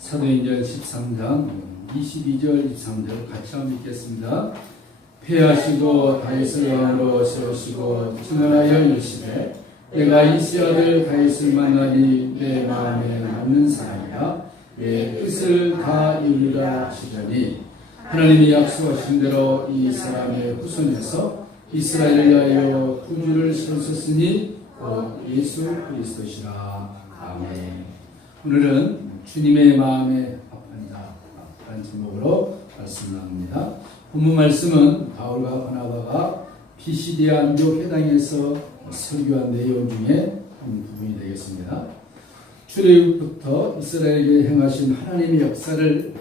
사도행전 13장 22절 23절 같이 한번 읽겠습니다. 패하시고 다윗을 왕으로 세우시고 증언하여 이르시되 내가 이새 아들 다윗을 만나니 내 마음에 맞는 사람이라 내 뜻을 다 이루리라 하시더니 하나님이 약속하신 대로 이 사람의 후손에서 이스라엘을 위하여 구주를 세우셨으니 곧 예수 그리스도시라. 아멘. 오늘은 주님의 마음에 합한 자라는 제목으로 말씀 나눕니다. 본문 말씀은 바울과 바나바가 피시디아 안디옥 회당에서 설교한 내용 중에 한 부분이 되겠습니다. 출애굽부터 이스라엘에게 행하신 하나님의 역사를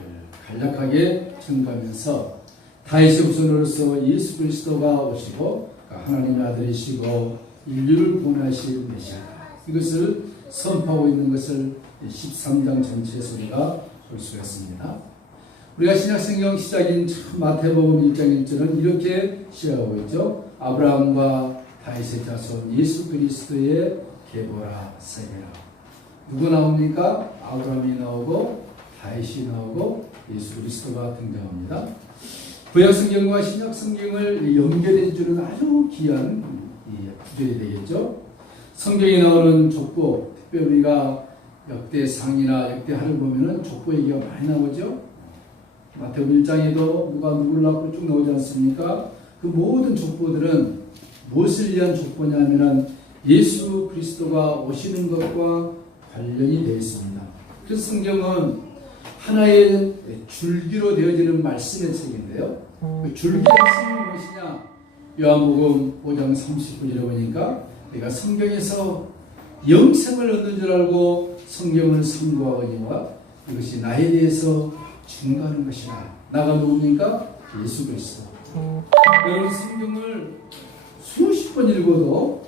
간략하게 증거하면서 다윗의 후손으로서 예수 그리스도가 오시고 하나님의 아들이시고 인류를 구원하실 메시아다, 이것을 선포하고 있는 것을 13장 전체에서 우리가 볼 수가 있습니다. 우리가 신약성경 시작인 마태복음 1장 1절은 이렇게 시작하고 있죠. 아브라함과 다윗의 자손 예수 그리스도의 계보라 세계라. 누구 나옵니까? 아브라함이 나오고 다윗이 나오고 예수 그리스도가 등장합니다. 구약성경과 신약성경을 연결해 주는 아주 귀한 구절이 되겠죠. 성경에 나오는 족보, 특별히 우리가 역대상이나 역대하를 보면은 족보 얘기가 많이 나오죠. 마태복음 1장에도 누가 누구를 낳고 쭉 나오지 않습니까? 그 모든 족보들은 무엇을 위한 족보냐면은 예수 그리스도가 오시는 것과 관련이 되어 있습니다. 그래서 성경은 하나의 줄기로 되어지는 말씀의 책인데요. 그 줄기의 말씀이 무엇이냐? 요한복음 5장 39절에 보니까 내가 성경에서 영생을 얻는 줄 알고 성경을 선고하거니와 이것이 나에 대해서 증거하는 것이라. 나가 누굽니까? 예수 그리스도. 여러분 성경을 수십 번 읽어도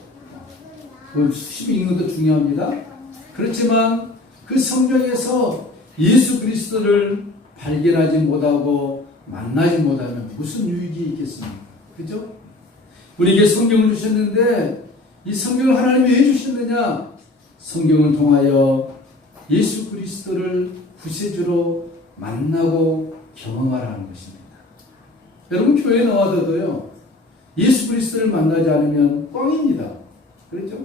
수십 번 읽는 것도 중요합니다. 그렇지만 그 성경에서 예수 그리스도를 발견하지 못하고 만나지 못하면 무슨 유익이 있겠습니까? 그죠? 우리에게 성경을 주셨는데 이 성경을 하나님이 왜 주셨느냐? 성경을 통하여 예수 그리스도를 구세주로 만나고 경험하라는 것입니다. 여러분 교회 나와도요, 예수 그리스도를 만나지 않으면 꽝입니다. 그렇죠?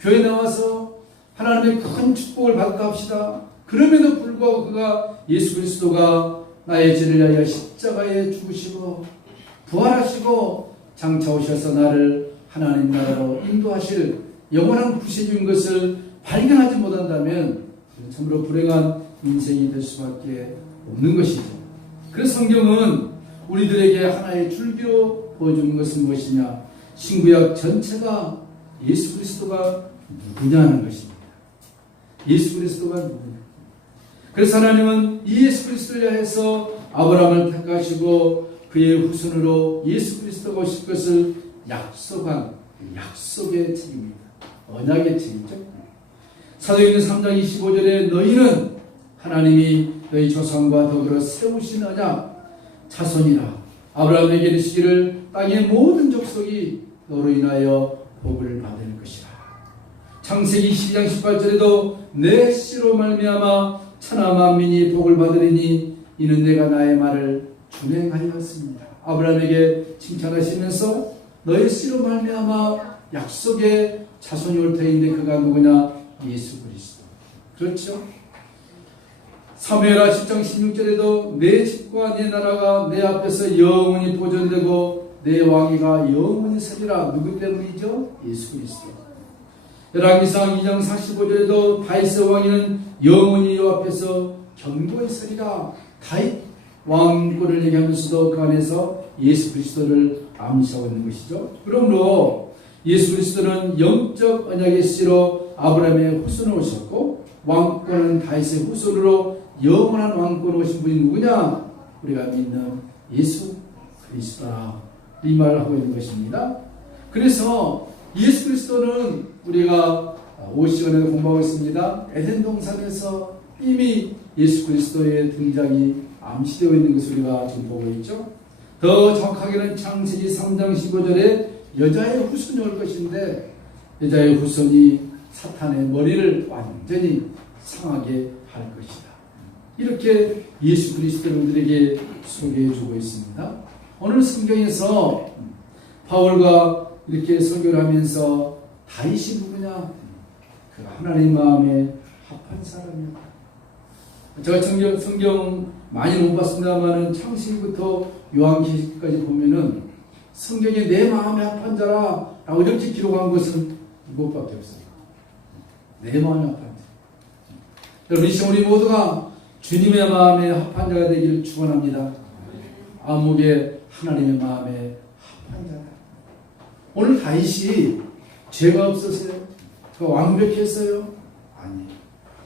교회 나와서 하나님의 큰 축복을 받다 합시다. 그럼에도 불구하고 그가 예수 그리스도가 나의 죄를 위하여 십자가에 죽으시고 부활하시고 장차 오셔서 나를 하나님 나라로 인도하실 영원한 구세주인 것을 발견하지 못한다면 참으로 불행한 인생이 될 수밖에 없는 것이죠. 그래서 성경은 우리들에게 하나의 줄기로 보여주는 것은 무엇이냐? 신구약 전체가 예수 그리스도가 누구냐는 것입니다. 예수 그리스도가 누구냐? 그래서 하나님은 이 예수 그리스도를 위해서 아브라함을 택하시고 그의 후손으로 예수 그리스도가 오실 것을 약속한 약속의 책입니다. 언약의 책이죠. 사도행전 3장 25절에 너희는 하나님이 너희 조상과 더불어 세우신 언약 자손이라. 아브라함에게 이르시기를 땅의 모든 족속이 너로 인하여 복을 받을 것이라. 창세기 12장 18절에도 내 씨로 말미암아 천하 만민이 복을 받으리니 이는 내가 나의 말을 준행하였습니다. 아브라함에게 칭찬하시면서 너의 씨로 말미암아 약속의 자손이 올 터인데 그가 누구냐? 예수 그리스도. 그렇죠? 사무엘하 10장 16절에도 내 집과 내 나라가 내 앞에서 영원히 보존되고 내 왕위가 영원히 서리라. 누구 때문이죠? 예수 그리스도. 열왕기상 2장 45절에도 다윗의 왕위는 영원히 여 앞에서 견고히 서리라. 다윗 왕권을 얘기하면서도 그 안에서 예수 그리스도를 암시하고 있는 것이죠. 그러므로 예수 그리스도는 영적 언약의 씨로 아브라함의 후손으로 오셨고 왕권은 다윗의 후손으로 영원한 왕권으로 오신 분이 누구냐? 우리가 믿는 예수 그리스도라. 이 말을 하고 있는 것입니다. 그래서 예수 그리스도는 우리가 5시간에 공부하고 있습니다. 에덴 동산에서 이미 예수 그리스도의 등장이 암시되어 있는 것을 우리가 지금 보고 있죠. 더 정확하게는 창세기 3장 15절에 여자의 후손이 올 것인데 여자의 후손이 사탄의 머리를 완전히 상하게 할 것이다. 이렇게 예수 그리스도를 우리에게 소개해 주고 있습니다. 오늘 성경에서 바울과 이렇게 설교를 하면서 다윗이 누구냐? 그 하나님 마음에 합한 사람이었다. 제가 성경 많이 못 봤습니다만 창세기부터 요한계시까지 보면은 성경에 내 마음에 합한 자라 라고 이렇게 기록한 것은 이것밖에 없어요. 내 마음에 합한 자. 여러분 이 시간 우리 모두가 주님의 마음에 합한 자가 되기를 축원합니다. 안목에 하나님의 마음에 합한 자다. 오늘 다윗이 죄가 없었어요? 완벽했어요? 아니에요.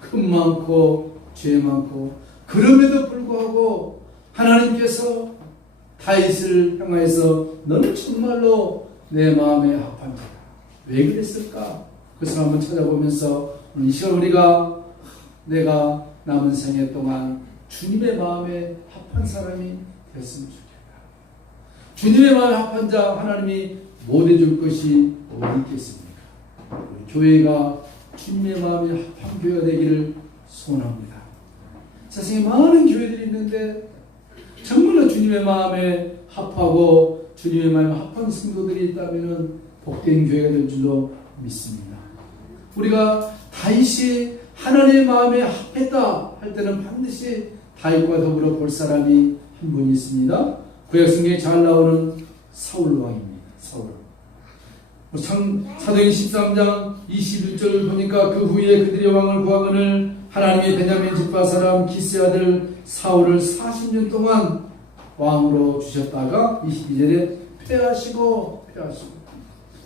금 많고 죄 많고 그럼에도 불구하고 하나님께서 다윗을 향하여서 너는 정말로 내 마음에 합한 자다. 왜 그랬을까? 그것을 한번 찾아보면서 이 시간 우리가 내가 남은 생애 동안 주님의 마음에 합한 사람이 됐으면 좋겠다. 주님의 마음에 합한 자 하나님이 못 해줄 것이 어디 있겠습니까? 우리 교회가 주님의 마음에 합한 교회가 되기를 소원합니다. 세상에 많은 교회들이 있는데 정말로 주님의 마음에 합하고 주님의 마음에 합한 성도들이 있다면 복된 교회가 될 줄로 믿습니다. 우리가 다윗이 하나님의 마음에 합했다 할 때는 반드시 다윗과 더불어 볼 사람이 한 분이 있습니다. 구약 성경에 잘 나오는 사울 왕입니다. 사울. 사도행 13장 21절을 보니까 그 후에 그들의 왕을 구하거늘 하나님의 베냐민 집파 사람 기스의 아들 사울을 40년 동안 왕으로 주셨다가 22절에 패하시고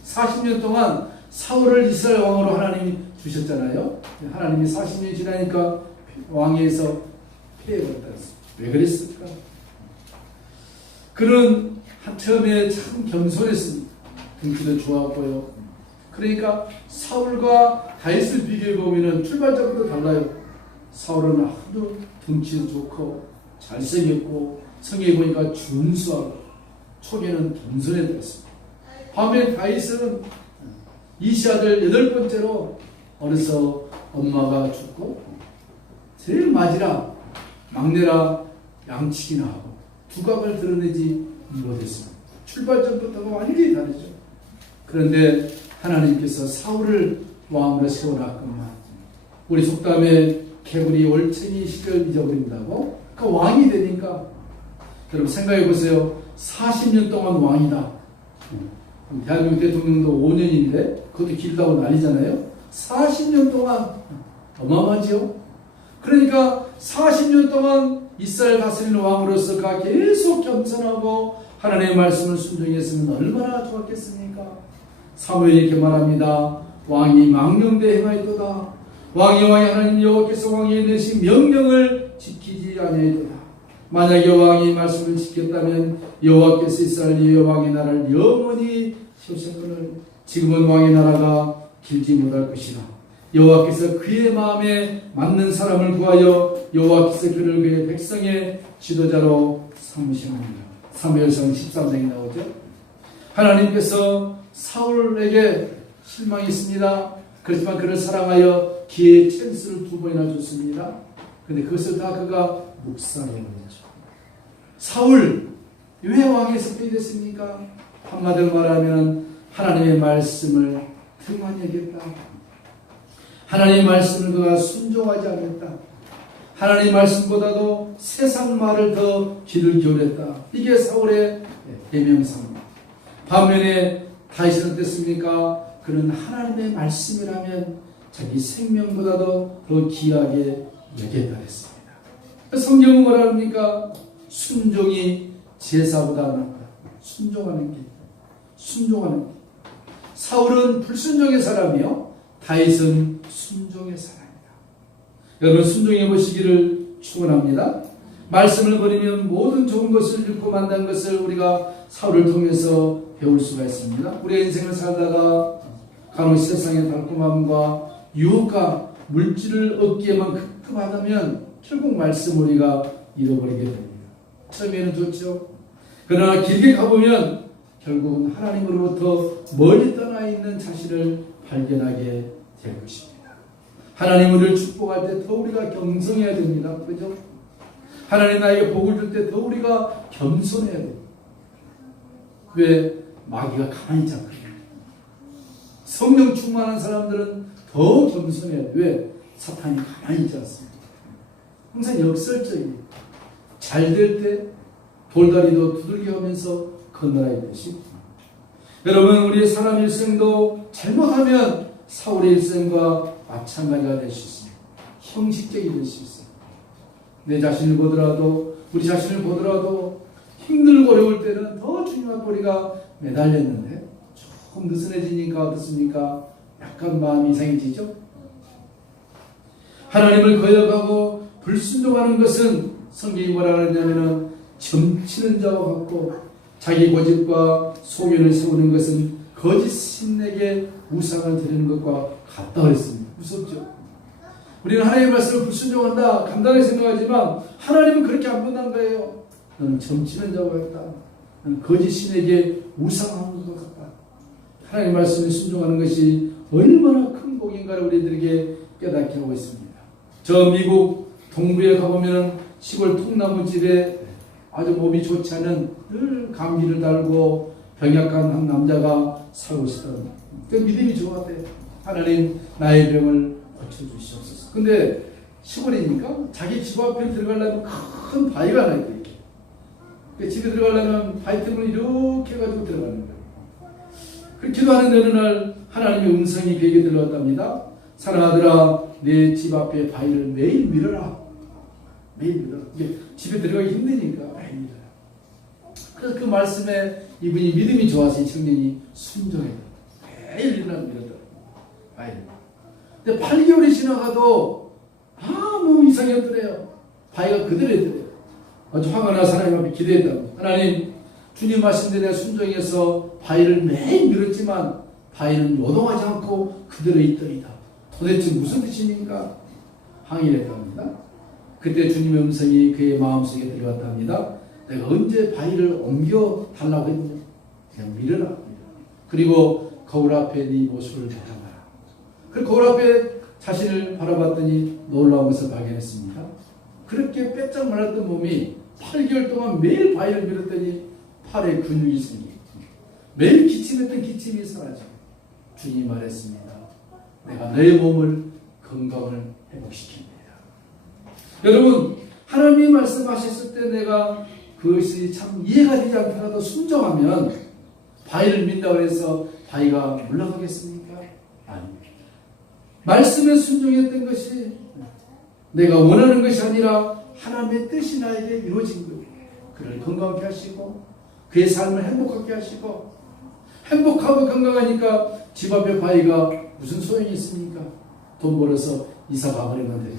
40년 동안 사울을 이스라엘 왕으로 하나님이 주셨잖아요. 하나님이 40년이 지나니까 왕위에서 패해버렸다. 왜 그랬을까? 그는 처음에 참 겸손했습니다. 등치도 좋았고요. 그러니까 사울과 다윗을 비교해 보면은 출발점부터 달라요. 사울은 아주 등치도 좋고 잘생겼고 성경에 보니까 준수하고 초기에는 겸손했습니다. 반면에 다윗은 이시 아들 8번째로 어려서 엄마가 죽고 제일 맞이라 막내라 양치기나 하고 두각을 드러내지 못했습니다. 출발점부터가 완전히 다르죠. 그런데 하나님께서 사울을 왕으로 세워놨건만 우리 속담에 개구리 올챙이 시절 잊어버린다고 그 왕이 되니까 여러분 생각해 보세요. 40년 동안 왕이다. 대한민국 대통령도 5년인데 그것도 길다고 난리잖아요. 40년 동안 어마어마하지요. 그러니까 40년 동안 이스라엘 다스리는 왕으로서 그가 계속 겸손하고 하나님의 말씀을 순종했으면 얼마나 좋았겠습니까? 사무엘이 이렇게 말합니다. 왕이 망령되 행하였도다. 왕이 하나님 여호와께서 왕에게 내신 명령을 지키지 아니하였도다. 만약 여호와의 말씀을 지켰다면 여호와께서 이스라엘 왕의 나라를 영원히 세우셨거늘 지금은 왕의 나라가 길지 못할 것이라. 여호와께서 그의 마음에 맞는 사람을 구하여 여호와께서 그를 그의 백성의 지도자로 삼으시느니라. 사무엘상 13장에 나오죠. 하나님께서 사울에게 실망했습니다. 그렇지만 그를 사랑하여 기회의 찬스를 2번이나 줬습니다. 그런데 그것을 다 그가 묵살해버렸죠. 사울 왜 왕에 섭이 됐습니까? 한마디로 말하면 하나님의 말씀을 등한히 여겼다. 하나님의 말씀을 그가 순종하지 않았다. 하나님의 말씀보다도 세상 말을 더 귀를 기울였다. 이게 사울의 대명사입니다. 반면에 다윗은 어땠습니까? 그는 하나님의 말씀이라면 자기 생명보다도 더 귀하게 여겼다 했습니다. 성경은 뭐라 합니까? 순종이 제사보다 낫다. 순종하는 길. 사울은 불순종의 사람이요, 다윗은 순종의 사람이다. 여러분 순종해 보시기를 축원합니다. 말씀을 버리면 모든 좋은 것을 잃고 만난 것을 우리가 사울을 통해서 배울 수가 있습니다. 우리의 인생을 살다가 간혹 세상의 달콤함과 유혹과 물질을 얻기에만 급급하다면 결국 말씀 우리가 잃어버리게 됩니다. 처음에는 좋죠. 그러나 길게 가보면 결국은 하나님으로부터 멀리 떠나 있는 자신을 발견하게 될 것입니다. 하나님 우리를 축복할 때 더 우리가 경성해야 됩니다. 그죠? 하나님 나에게 복을 줄 때 더 우리가 겸손해야 돼. 왜? 마귀가 가만히 있지 않거든. 성령 충만한 사람들은 더 겸손해야 돼. 왜? 사탄이 가만히 있지 않습니다. 항상 역설적이에요. 잘 될 때 돌다리도 두들겨가면서 건너야 되시. 여러분, 우리의 사람 일생도 잘못하면 사울의 일생과 마찬가지가 될 수 있습니다. 형식적이 될 수 있어요. 내 자신을 보더라도, 우리 자신을 보더라도 힘들고 어려울 때는 더 주님 앞에 우리가 매달렸는데 조금 느슨해지니까 어떻습니까? 약간 마음이 이상해지죠? 하나님을 거역하고 불순종하는 것은 성경이 뭐라 그러냐면은 점치는 자와 같고 자기 고집과 소견을 세우는 것은 거짓 신에게 우상을 드리는 것과 같다 그랬습니다. 무섭죠? 우리는 하나님의 말씀을 불순종한다 간단하게 생각하지만 하나님은 그렇게 안 본다는 거예요. 너는 점치는 자와 같다. 너는 거짓 신에게 우상하는 것 같다. 하나님의 말씀에 순종하는 것이 얼마나 큰 복인가를 우리들에게 깨닫게 하고 있습니다. 저 미국 동부에 가보면 시골 통나무집에 아주 몸이 좋지 않은 늘 감기를 달고 병약한 한 남자가 살고 있었던 그 믿음이 좋았대. 하나님 나의 병을 고쳐주시옵소서. 근데 시골이니까 자기 집 앞에 들어가려면 큰 바위가 하나 있대. 그 집에 들어가려면 바위 때문에 이렇게 해가지고 들어가는 거예요. 그 기도하는 어느 날 하나님의 음성이 그에게 들려왔답니다. 사랑하더라, 내 집 앞에 바위를 매일 밀어라. 매일 밀어라. 이게 집에 들어가기 힘드니까 매일 밀어라. 그래서 그 말씀에 이분이 믿음이 좋아서 이 청년이 순종했다. 매일 밀었다. 바위를. 근데 8개월이 지나가도 아무 이상이 없더래요. 바위가 그대로 있더래요. 아주 화가 나서 하나님 앞에 기도했다고. 하나님, 주님 말씀대로 내가 순종해서 바위를 매일 밀었지만 바위는 요동하지 않고 그대로 있더이다. 도대체 무슨 뜻입니까? 항의를 했답니다. 그때 주님의 음성이 그의 마음속에 들어왔답니다. 내가 언제 바위를 옮겨 달라고 했느냐? 그냥 밀어라. 그리고 거울 앞에 네 모습을 바라봐라. 그 거울 앞에 자신을 바라봤더니 놀라운 것을 발견했습니다. 그렇게 빼짝 말랐던 몸이 8개월 동안 매일 바위를 밀었더니 팔에 근육이 생기고 매일 기침했던 기침이 사라지고 주님이 말했습니다. 내가 너의 몸을 건강을 회복시킵니다. 여러분, 하나님이 말씀하셨을 때 내가 그것이 참 이해가 되지 않더라도 순종하면 바위를 민다고 해서 바위가 물러가겠습니까? 아닙니다. 말씀에 순종했던 것이 내가 원하는 것이 아니라 하나님의 뜻이 나에게 이루어진 거예요. 그를 건강하게 하시고 그의 삶을 행복하게 하시고 행복하고 건강하니까 집 앞에 바위가 무슨 소용이 있습니까? 돈 벌어서 이사 가버리면 돼요.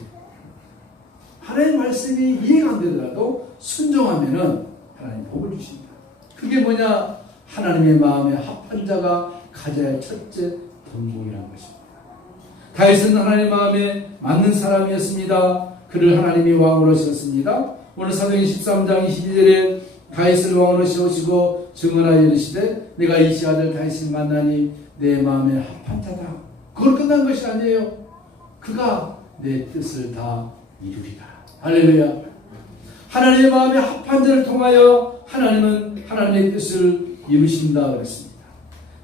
하나님의 말씀이 이해가 안 되더라도 순종하면은 하나님 복을 주십니다. 그게 뭐냐? 하나님의 마음에 합한 자가 가져야 할 첫째 본복이라는 것입니다. 다윗은 하나님의 마음에 맞는 사람이었습니다. 그를 하나님이 왕으로 세웠습니다. 오늘 사도행 13장 22절에 다윗을 왕으로 세우시고 증언하여 이르시되 내가 이시 아들 다윗을 만나니 내 마음에 합한 자다. 그걸 끝난 것이 아니에요. 그가 내 뜻을 다 이루리라. 할렐루야. 하나님의 마음에 합한 자를 통하여 하나님은 하나님의 뜻을 이루신다 그랬습니다.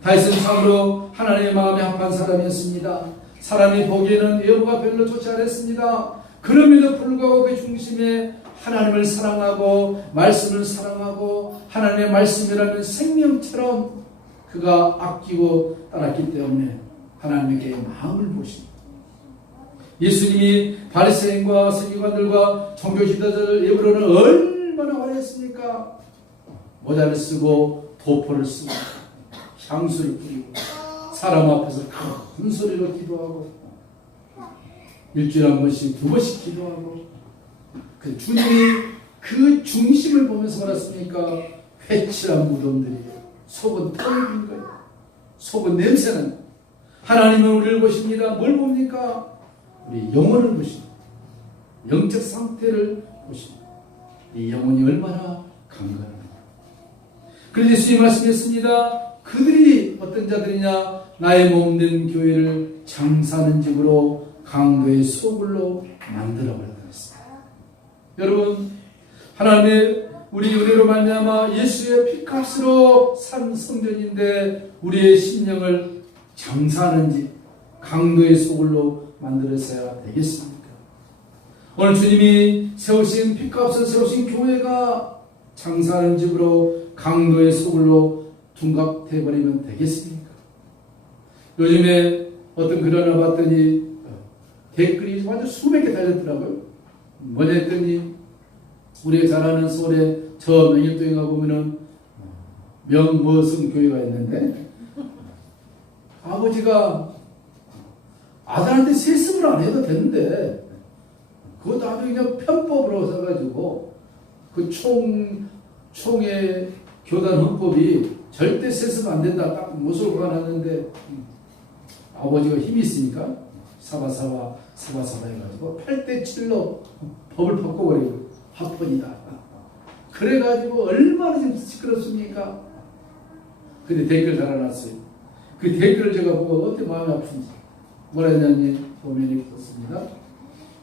다윗은 참으로 하나님의 마음에 합한 사람이었습니다. 사람이 보기에는 외모가 별로 좋지 않았습니다. 그럼에도 불구하고 그 중심에 하나님을 사랑하고 말씀을 사랑하고 하나님의 말씀이라는 생명처럼 그가 아끼고 따랐기 때문에 하나님에게 마음을 보십니다. 예수님이 바리새인과 서기관들과 종교 지도자들 입으로는 얼마나 화냈습니까? 모자를 쓰고 도포를 쓰고 향수를 뿌리고 사람 앞에서 큰 소리로 기도하고 일주일에 한 번씩 2번씩 기도하고 그 주님이 그 중심을 보면서 말했습니까? 회칠한 무덤들이에요. 속은 텅 빈 거예요. 속은 냄새는. 하나님은 우리를 보십니다. 뭘 봅니까? 우리 영혼을 보십니다. 영적 상태를 보십니다. 이 영혼이 얼마나 강건한가. 그래서 예수님이 말씀했습니다. 그들이 어떤 자들이냐? 나의 몸된 교회를 장사하는 집으로 강도의 소굴로 만들어버렸다 했습니다. 여러분, 하나님의 우리 은혜로 말미암아 예수의 피값으로 산 성전인데 우리의 심령을 장사하는 집, 강도의 소굴로 만들어서야 되겠습니까? 오늘 주님이 세우신 피값을 세우신 교회가 장사하는 집으로 강도의 소굴로 둔갑돼버리면 되겠습니까? 요즘에 어떤 글을 하나 봤더니 댓글이 완전 수백 개 달렸더라고요. 뭐냐 했더니 우리가 잘 아는 서울에 저 명일동에 가보면은 명머성 교회가 있는데 아버지가 아들한테 세습을 안 해도 되는데 그것도 아주 그냥 편법으로 써가지고 그 총의 교단 헌법이 절대 세습 안 된다 딱 못을 박아놨는데 아버지가 힘이 있으니까 사바사바 해가지고 8대7로 법을 바꿔버리고 합헌이다. 그래가지고 얼마나 지금 시끄럽습니까? 근데 댓글 달아놨어요. 그 댓글을 제가 보고 어떻게 마음이 아픈지 뭐라 했냐니 보면 읽었습니다.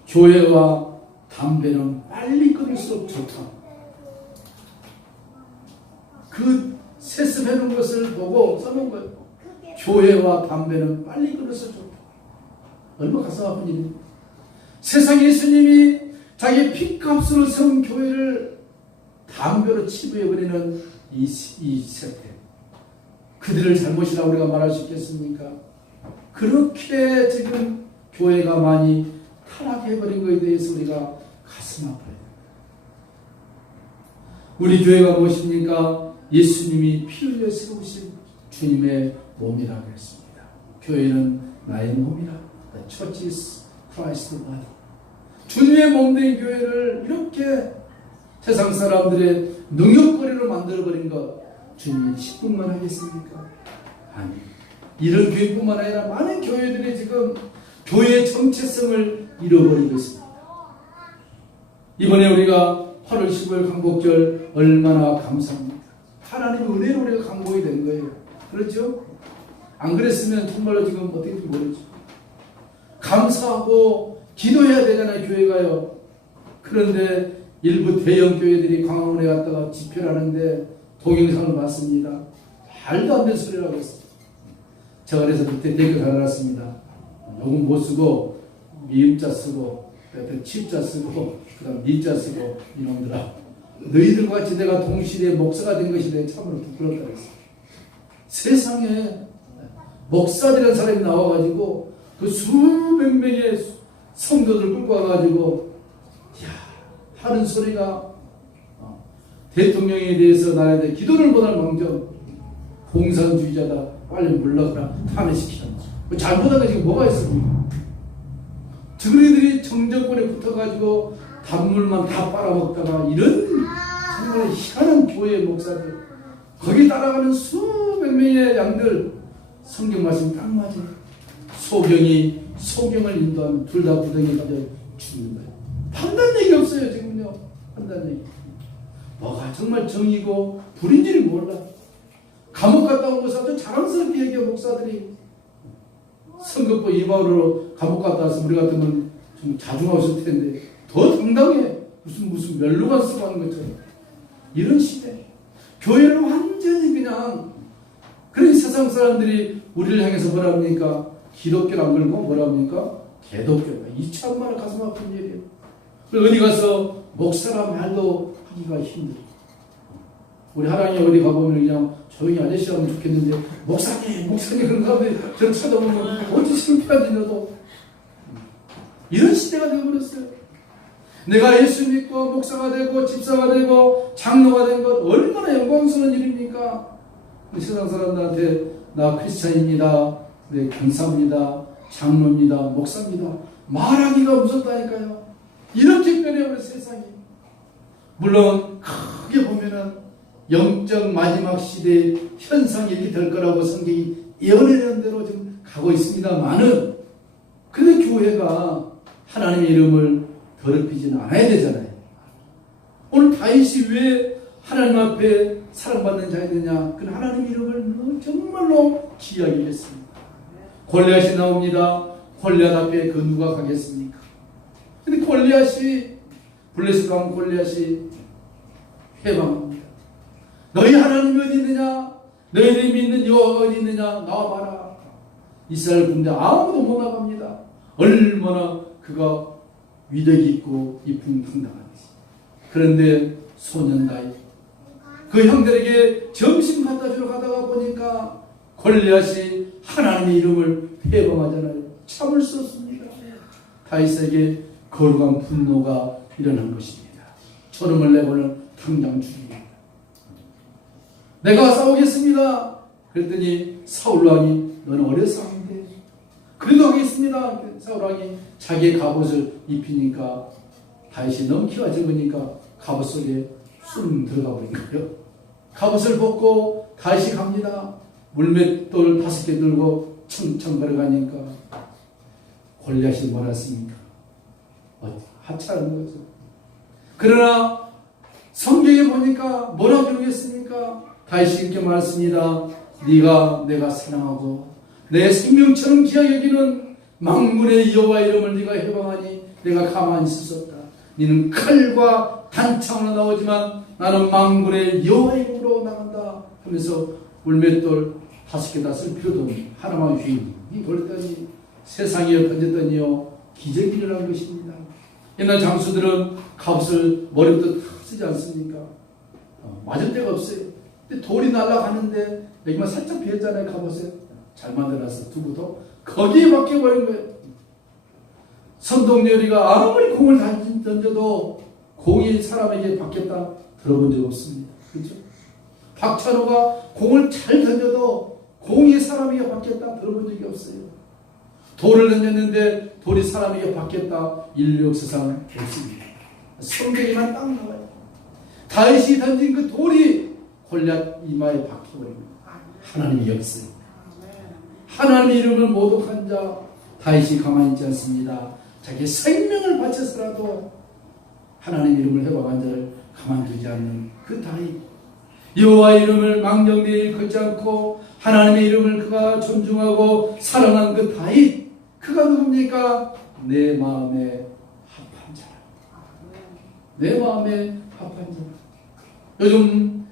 교회와 담배는 빨리 끊을수록 좋다. 그 세습해놓은 것을 보고 써놓은 거예요. 교회와 담배는 빨리 끊을수록 좋다. 얼마나 가슴 아픈 일입니까? 세상 예수님이 자기 피값으로 세운 교회를 담배로 치부해버리는 이 세태. 그들을 잘못이라고 우리가 말할 수 있겠습니까? 그렇게 지금 교회가 많이 타락해버린 것에 대해서 우리가 가슴 아파요. 우리 교회가 무엇입니까? 예수님이 피 흘려 세우신 주님의 몸이라고 했습니다. 교회는 나의 몸이라. The church is Christ's body. 주님의 몸된 교회를 이렇게 세상 사람들의 능욕거리로 만들어버린 것 주님이 기쁨만 하겠습니까? 아니, 이런 교회뿐만 아니라 많은 교회들이 지금 교회의 정체성을 잃어버리고 있습니다. 이번에 우리가 8월 15일 강복절 얼마나 감사합니다. 하나님의 은혜로 우리가 강복이 된 거예요. 그렇죠? 안 그랬으면 정말로 지금 어떻게 될지 모르죠. 감사하고 기도해야 되잖아요, 교회가요. 그런데 일부 대형 교회들이 광화문에 갔다가 집회를 하는데 동영상을 봤습니다. 말도 안 되는 소리라고 했어요. 제가 그래서 그때 댓글 달아놨습니다. 요금 못 쓰고 미음자 쓰고 치자 쓰고 그 다음 니자 쓰고 이놈들아 너희들과 같이 내가 동시대에 목사가 된 것이 내 참으로 부끄럽다 그랬어요. 세상에 목사들이라는 사람이 나와가지고 그 수백 명의 성도들 끌고 와가지고 하는 소리가 대통령에 대해서 나라에 대해 기도를 못할 망정 공산주의자다 빨리 물러가라 탄핵시키라. 잘못한 거 지금 뭐가 있습니까? 저희들이 정정권에 붙어가지고 단물만 다 빨아먹다가 이런 정말 희한한 교회 목사들 거기 따라가는 수백 명의 양들 성경 말씀 딱 맞아요. 소경을 인도하면 둘 다 구덩이에 빠져 죽는 거예요. 판단 얘기 없어요 지금요. 판단 얘기. 뭐가 정말 정의고 불인지를 몰라. 감옥 갔다 온 것을 아주 자랑스럽게 얘기해 목사들이. 선거법 위반으로 감옥 갔다 와서 우리 같으면 좀 자중하셨을 텐데 더 당당해. 무슨 멸로만 쓰고 하는 것처럼. 이런 시대. 교회는 완전히 그냥 그런 세상 사람들이 우리를 향해서 뭐라 합니까? 기독교를 안 걸고 뭐라 합니까? 개독교다. 이 참말 가슴 아픈 일이에요. 어디 가서 목사란 말도 하기가 힘들어. 우리 하나님 어디 가보면 그냥 조용히 아저씨 하면 좋겠는데 목사님 그런 사람들이 저를 쳐다보면 어찌 창피하지 너도. 이런 시대가 되어버렸어요. 내가 예수 믿고 목사가 되고 집사가 되고 장로가 된 것 얼마나 영광스러운 일입니까? 세상 사람들한테 나 크리스찬입니다. 네, 강사입니다. 장로입니다. 목사입니다. 말하기가 무섭다니까요. 이렇게 변해버린 세상이. 물론 크게 보면은 영적 마지막 시대의 현상이 이렇게 될 거라고 성경이 예언하는 대로 지금 가고 있습니다만은 근데 교회가 하나님의 이름을 더럽히지는 않아야 되잖아요. 오늘 다윗이 왜 하나님 앞에 사랑받는 자가 되냐? 그 하나님의 이름을 정말로 귀하게 했습니다. 골리앗이 나옵니다. 골리앗 앞에 그 누가 가겠습니까? 근데 골리앗이 블레셋 왕 골리앗이 해방합니다. 너희 하나님이 어디 있느냐? 너희들이 믿는 여호와가 어디 있느냐? 나와봐라. 이스라엘 군대 아무도 못 나갑니다. 얼마나 그가 위력이 있고 이풍당당한지. 그런데 소년 다윗 그 형들에게 점심 갖다 주러 가다가 보니까 골리앗이 하나님의 이름을 회방하잖아요. 참을 수 없습니다. 다윗에게 거룩한 분노가 일어난 것입니다. 초름을 내고는 당장 죽입니다. 내가 싸우겠습니다. 그랬더니 사울 왕이 너는 어려서 안 돼. 그래도 하겠습니다. 사울 왕이 자기의 갑옷을 입히니까 다윗이 너무 키가 적으니까 갑옷 속에 쑥 들어가 버린 거예요. 갑옷을 벗고 다윗이 갑니다. 물맷돌 5개 들고 청청 걸어가니까 골리앗이 뭐라 했습니까? 하찮은 거죠. 그러나 성경에 보니까 뭐라 그러겠습니까? 다윗이 이렇게 말했습니다. 네가 내가 사랑하고 내 생명처럼 귀하게 여기는 만군의 여호와 이름을 네가 해방하니 내가 가만히 있을 수 없다. 너는 칼과 단창으로 나오지만 나는 만군의 여호와 이름으로 나간다 하면서 물맷돌 5개 다 쓸 필요도 없는 하나만 휘 걸었더니 세상에 던졌더니요 기적이 일어난 것입니다. 옛날 장수들은 갑옷을 머리부터 다 쓰지 않습니까? 맞을 데가 없어요. 근데 돌이 날아가는데 여기만 살짝 비었잖아요. 갑옷에 잘 만들어서 두고도 거기에 박혀버린 거예요. 선동열이가 아무리 공을 던져도 공이 사람에게 박혔다 들어본 적 없습니다. 그렇죠? 박찬호가 공을 잘 던져도 공이 사람에게 박혔다 들어본 적이 없어요. 돌을 던졌는데 돌이 사람에게 박혔다 인류 역사상 없습니다. 성경에만 딱 나와요. 다윗이 던진 그 돌이 골리앗 이마에 박혀버립니다. 하나님이 역사입니다. 하나님의 이름을 모독한 자 다윗이 가만히 있지 않습니다. 자기 생명을 바쳐서라도 하나님의 이름을 회방한 자를 가만두지 않는 그 다윗, 여호와의 이름을 망령되이 일컫지 않고 하나님의 이름을 그가 존중하고 사랑한 그 다윗, 그가 누굽니까? 내 마음에 합한 자라. 내 마음에 합한 자라. 요즘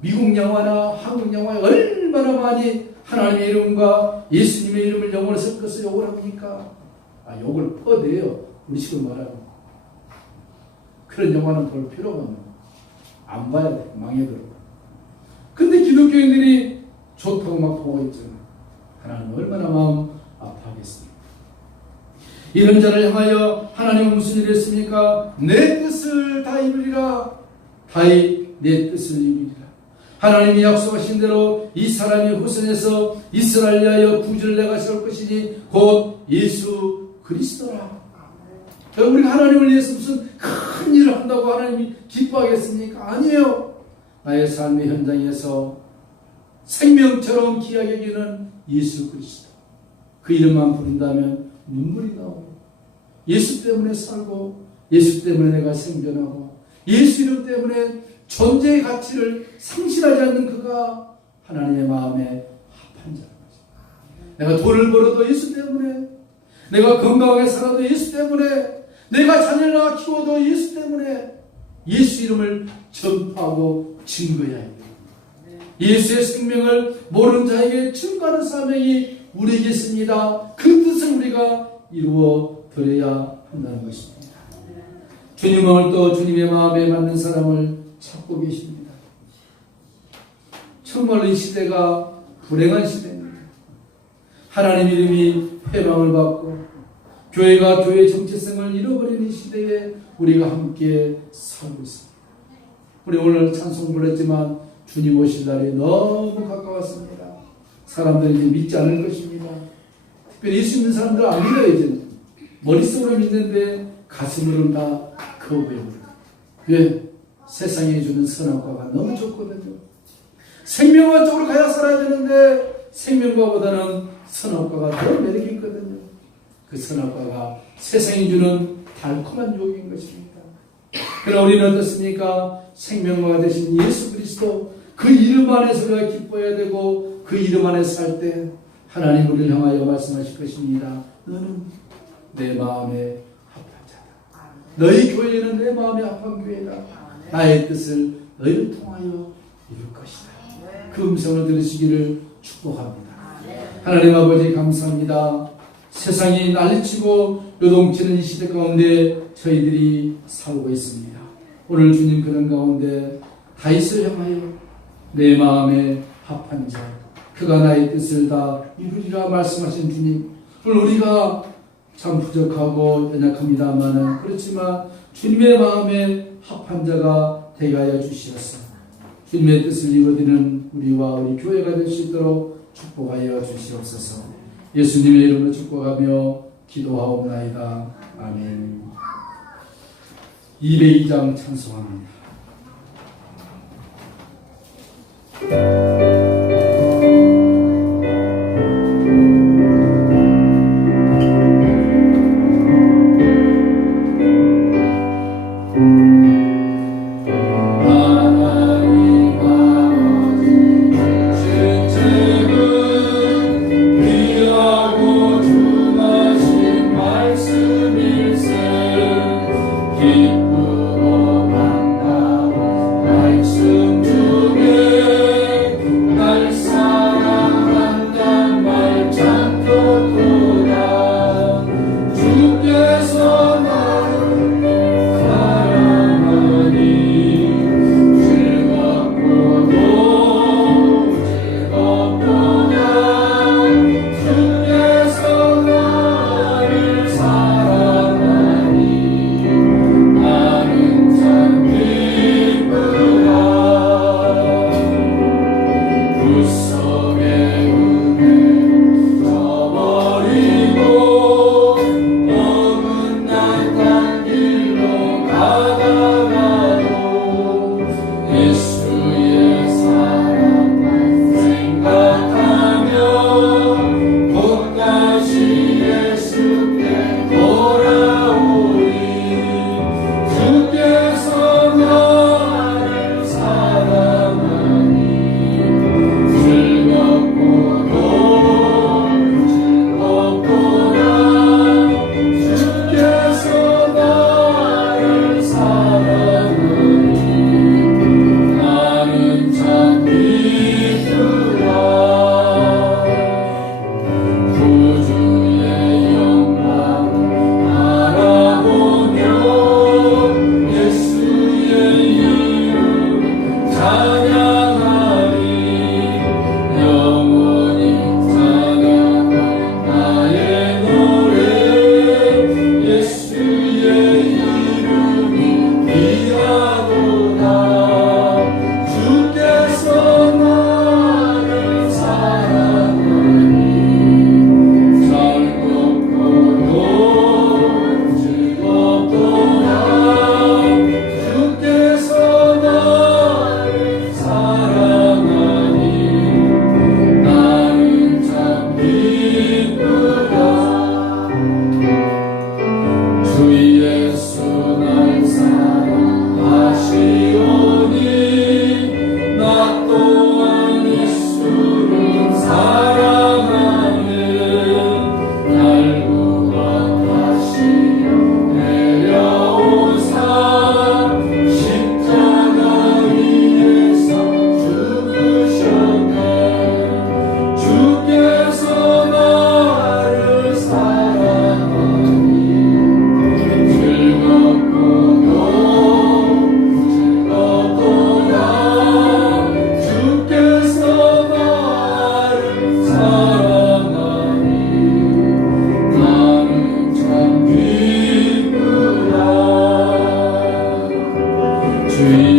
미국 영화나 한국 영화에 얼마나 많이 하나님의 이름과 예수님의 이름을 영어로 섞어서 욕을 합니까? 욕을 퍼대요. 우리식으로 말하면. 그런 영화는 볼 필요가 없는 거예요. 안 봐야 돼. 망해들어. 근데 기독교인들이 좋다고 막 보고 있잖아요. 하나님 얼마나 마음 아파하겠습니까? 이런 자를 향하여 하나님은 무슨 일을 했습니까? 내 뜻을 다 이루리라. 다윗 내 뜻을 이루리라. 하나님이 약속하신 대로 이 사람이 후손에서 이스라엘을 위하여 구주를 내가 세울 것이니 곧 예수 그리스도라. 우리가 하나님을 위해서 무슨 큰 일을 한다고 하나님이 기뻐하겠습니까? 아니에요. 나의 삶의 현장에서 생명처럼 귀하게 여기는 예수 그리스도, 그 이름만 부른다면 눈물이 나오고, 예수 때문에 살고 예수 때문에 내가 생존하고 예수 이름 때문에 존재의 가치를 상실하지 않는 그가 하나님의 마음에 합한 자인 거죠. 내가 돈을 벌어도 예수 때문에, 내가 건강하게 살아도 예수 때문에, 내가 자녀를 낳아 키워도 예수 때문에 예수 이름을 전파하고 증거해야 합니다. 예수의 생명을 모르는 자에게 증거하는 사명이 우리에게 있습니다. 그 뜻을 우리가 이루어 드려야 한다는 것입니다. 주님은 오늘 또 주님의 마음에 맞는 사람을 찾고 계십니다. 정말로 이 시대가 불행한 시대입니다. 하나님 이름이 회방을 받고 교회가 교회의 정체성을 잃어버리는 시대에 우리가 함께 살고 있습니다. 우리 오늘 찬송 불렀지만 주님 오실 날이 너무 가까웠습니다. 사람들이 이제 믿지 않을 것입니다. 특별히 예수 믿는 사람들 안 믿어요. 이제 머릿속으로 믿는데 가슴으로는 다 거부해버려요. 왜? 세상에 주는 선악과가 너무 좋거든요. 생명과 쪽으로 가야 살아야 되는데 생명과보다는 선악과가 더 매력이 있거든요. 그 선악과가 세상이 주는 달콤한 유혹인 것입니다. 그러나 우리는 어떻습니까? 생명과 되신 예수 그리스도, 그 이름 안에서 우리가 기뻐해야 되고 그 이름 안에 살 때 하나님 우리를 향하여 말씀하실 것입니다. 너는 내 마음에 합한 자다. 너희 교회는 내 마음에 합한 교회다. 나의 뜻을 너희를 통하여 이룰 것이다. 그 음성을 들으시기를 축복합니다. 하나님 아버지 감사합니다. 세상이 난리치고 요동치는 이 시대 가운데 저희들이 살고 있습니다. 오늘 주님 그런 가운데 다윗을 향하여 내 마음에 합한 자 그가 나의 뜻을 다 이루리라 말씀하신 주님, 오늘 우리가 참 부족하고 연약합니다마는 그렇지만 주님의 마음에 합한 자가 되게 하여 주시옵소서. 주님의 뜻을 이루어지는 우리와 우리 교회가 될 수 있도록 축복하여 주시옵소서. 예수님의 이름으로 축복하며 기도하옵나이다. 아멘. 202장 찬송합니다. 주의